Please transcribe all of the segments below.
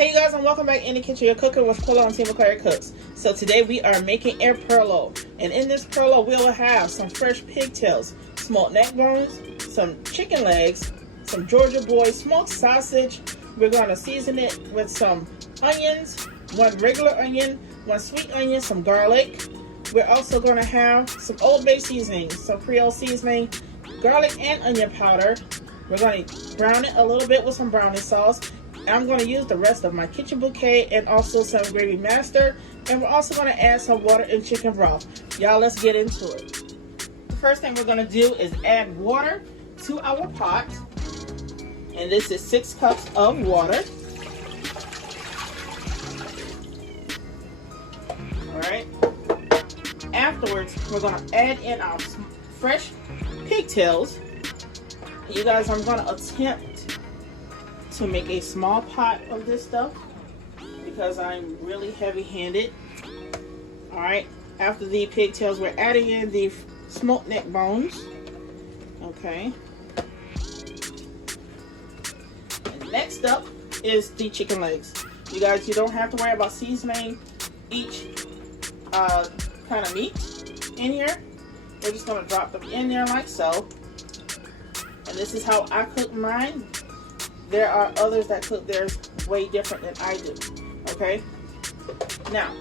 Hey you guys, and welcome back in the kitchen. You're cooking with Perlo and Team Claire Cooks. So today we are making a Perlo, and in this Perlo we will have some fresh pigtails, smoked neck bones, some chicken legs, some Georgia boy smoked sausage. We're going to season it with some onions, one regular onion, one sweet onion, some garlic. We're also going to have some Old Bay seasoning, some Creole seasoning, garlic and onion powder. We're going to brown it a little bit with some brownie sauce. I'm going to use the rest of my kitchen bouquet and also some gravy master, and we're also going to add some water and chicken broth. Y'all, let's get into it. The first thing we're going to do is add water to our pot, and this is 6 cups of water. Alright, afterwards we're going to add in our fresh pigtails. You guys, I'm going to attempt to make a small pot of this stuff because I'm really heavy-handed. Alright, after the pigtails, we're adding in the smoked neck bones. Okay. And next up is the chicken legs. You guys, you don't have to worry about seasoning each kind of meat in here. We're just going to drop them in there like so. And this is how I cook mine. There are others that cook theirs way different than I do. Okay? Now,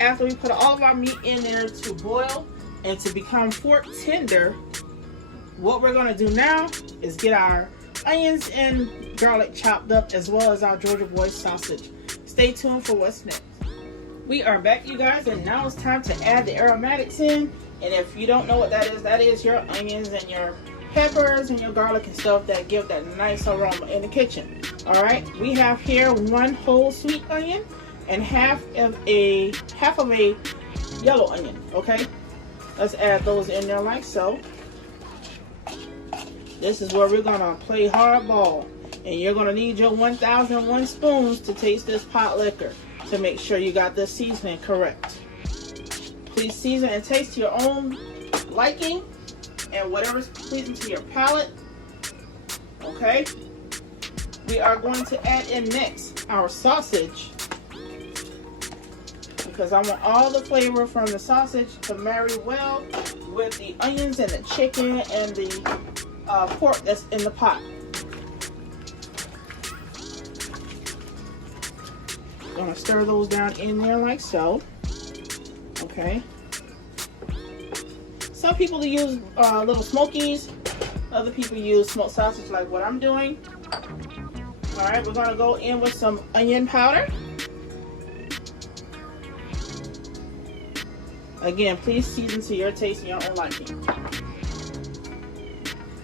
after we put all of our meat in there to boil and to become fork tender, what we're going to do now is get our onions and garlic chopped up, as well as our Georgia boy sausage. Stay tuned for what's next. We are back, you guys, and now it's time to add the aromatics in. And if you don't know what that is your onions and your peppers and your garlic and stuff that give that nice aroma in the kitchen. Alright, we have here 1 whole sweet onion and half of a yellow onion. Okay, let's add those in there like so. This is where we're gonna play hardball, and you're gonna need your 1001 spoons to taste this pot liquor to make sure you got the seasoning correct. Please season and taste to your own liking and whatever's pleasing to your palate. Okay, we are going to add in next our sausage, because I want all the flavor from the sausage to marry well with the onions and the chicken and the pork that's in the pot. Gonna stir those down in there like so. Okay. Some people use little smokies. Other people use smoked sausage like what I'm doing. Alright, we're going to go in with some onion powder. Again, please season to your taste and your own liking.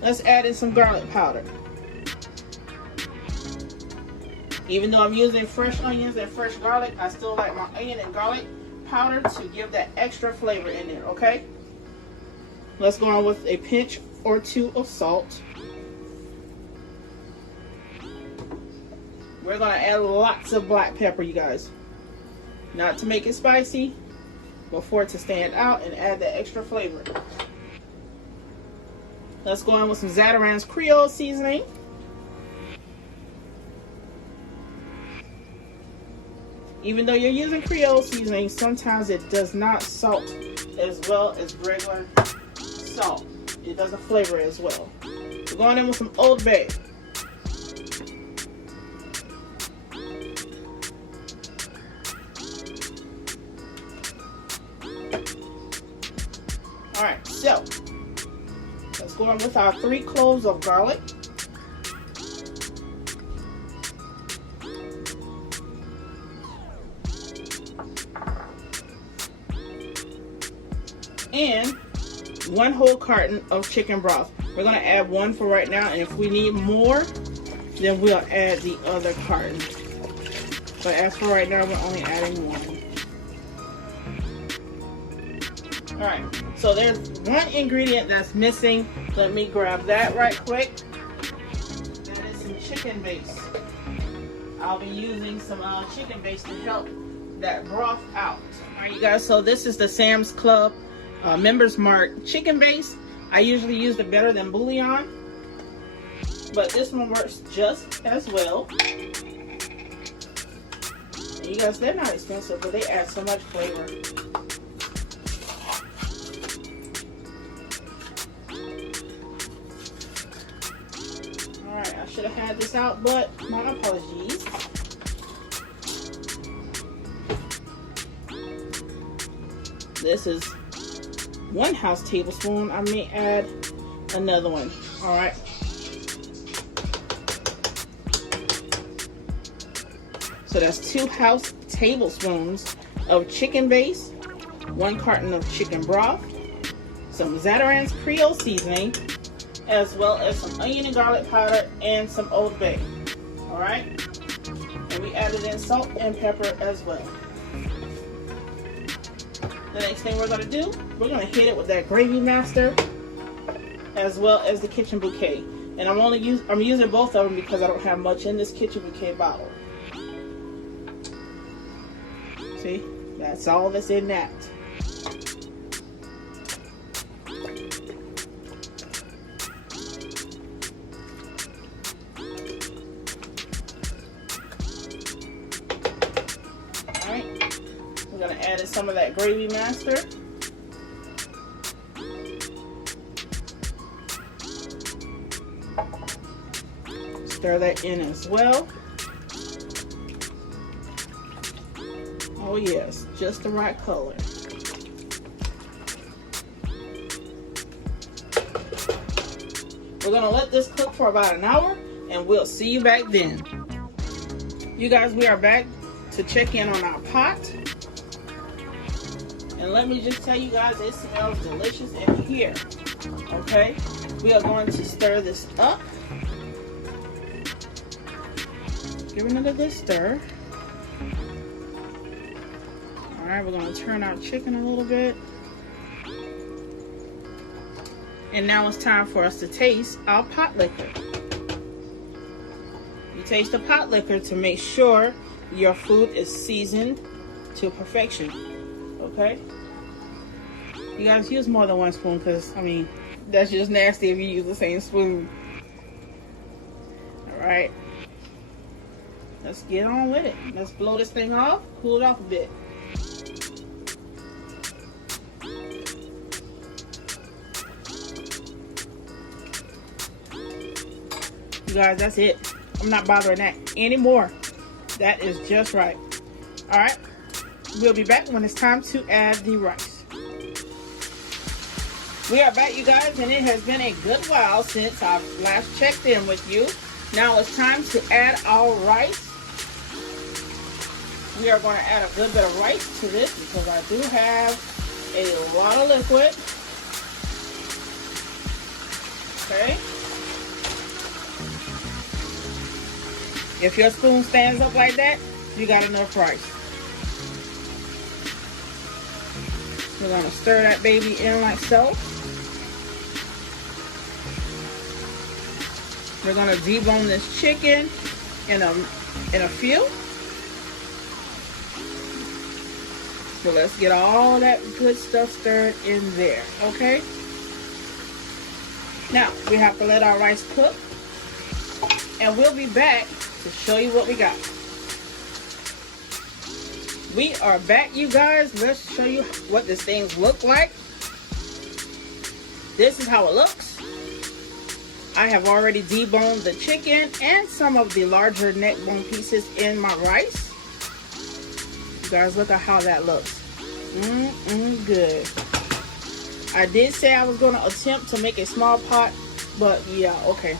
Let's add in some garlic powder. Even though I'm using fresh onions and fresh garlic, I still like my onion and garlic powder to give that extra flavor in there, okay? Let's go on with a pinch or 2 of salt. We're going to add lots of black pepper, you guys. Not to make it spicy, but for it to stand out and add that extra flavor. Let's go on with some Zatarain's Creole seasoning. Even though you're using Creole seasoning, sometimes it does not salt as well as regular salt. It doesn't flavor as well. We're going in with some Old Bay. Alright, so let's go in with our 3 cloves of garlic. And 1 whole carton of chicken broth. We're going to add 1 for right now, and if we need more, then we'll add the other carton. But as for right now, we're only adding 1. Alright, so there's 1 ingredient that's missing. Let me grab that right quick. That is some chicken base. I'll be using some chicken base to help that broth out. Alright, you guys, so this is the Sam's Club Members Mark chicken base. I usually use it better than bouillon, but this one works just as well. And you guys, they're not expensive, but they add so much flavor. Alright, I should have had this out, but my apologies. This is 1 house tablespoon. I may add another one. Alright. So that's 2 house tablespoons of chicken base, 1 carton of chicken broth, some Zatarain's Creole seasoning, as well as some onion and garlic powder and some Old Bay. Alright? And we added in salt and pepper as well. The next thing we're going to do, we're going to hit it with that gravy master as well as the kitchen bouquet. And I'm using both of them because I don't have much in this kitchen bouquet bottle. See, that's all that's in that. Alright, we're going to add in some of that gravy master. Stir that in as well. Oh yes, just the right color. We're gonna let this cook for about an hour and we'll see you back then. You guys, we are back to check in on our pot. And let me just tell you guys, it smells delicious in here. Okay, we are going to stir this up. Give it another good stir. Alright, we're going to turn our chicken a little bit. And now it's time for us to taste our pot liquor. You taste the pot liquor to make sure your food is seasoned to perfection. Okay? You guys use more than 1 spoon because, I mean, that's just nasty if you use the same spoon. Alright. Let's get on with it. Let's blow this thing off, cool it off a bit. You guys, that's it. I'm not bothering that anymore. That is just right. Alright. We'll be back when it's time to add the rice. We are back, you guys, and it has been a good while since I last checked in with you. Now it's time to add our rice. We are going to add a good bit of rice to this because I do have a lot of liquid. Okay. If your spoon stands up like that, you got enough rice. We're going to stir that baby in like so. We're going to debone this chicken in a few. So let's get all that good stuff stirred in there, okay? Now, we have to let our rice cook. And we'll be back to show you what we got. We are back, you guys. Let's show you what this thing looks like. This is how it looks. I have already deboned the chicken and some of the larger neck bone pieces in my rice. You guys, look at how that looks. Good. I did say I was going to attempt to make a small pot, but yeah, okay.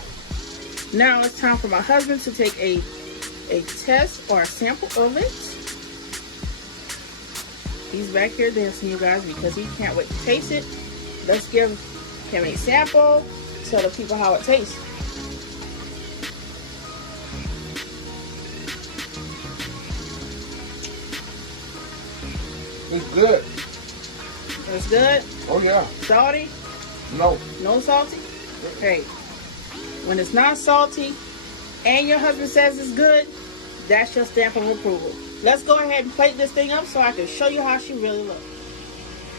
Now it's time for my husband to take a test or a sample of it. He's back here dancing, you guys, because he can't wait to taste it. Let's give him a sample, tell the people how it tastes. It's good. It's good? Oh yeah. Salty? No. No salty? Okay. When it's not salty and your husband says it's good, that's your stamp of approval. Let's go ahead and plate this thing up so I can show you how she really looks.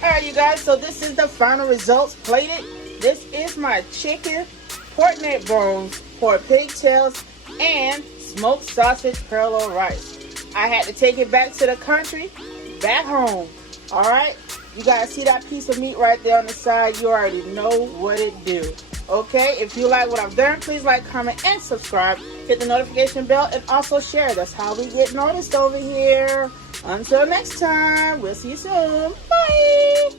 Alright, you guys, so this is the final results plated. This is my chicken, pork neck bones, pork pigtails, and smoked sausage Perlo rice. I had to take it back to the country, back home. All right, you guys see that piece of meat right there on the side? You already know what it do. Okay, if you like what I've done, please like, comment, and subscribe. Hit the notification bell and also share. That's how we get noticed over here. Until next time, we'll see you soon. Bye.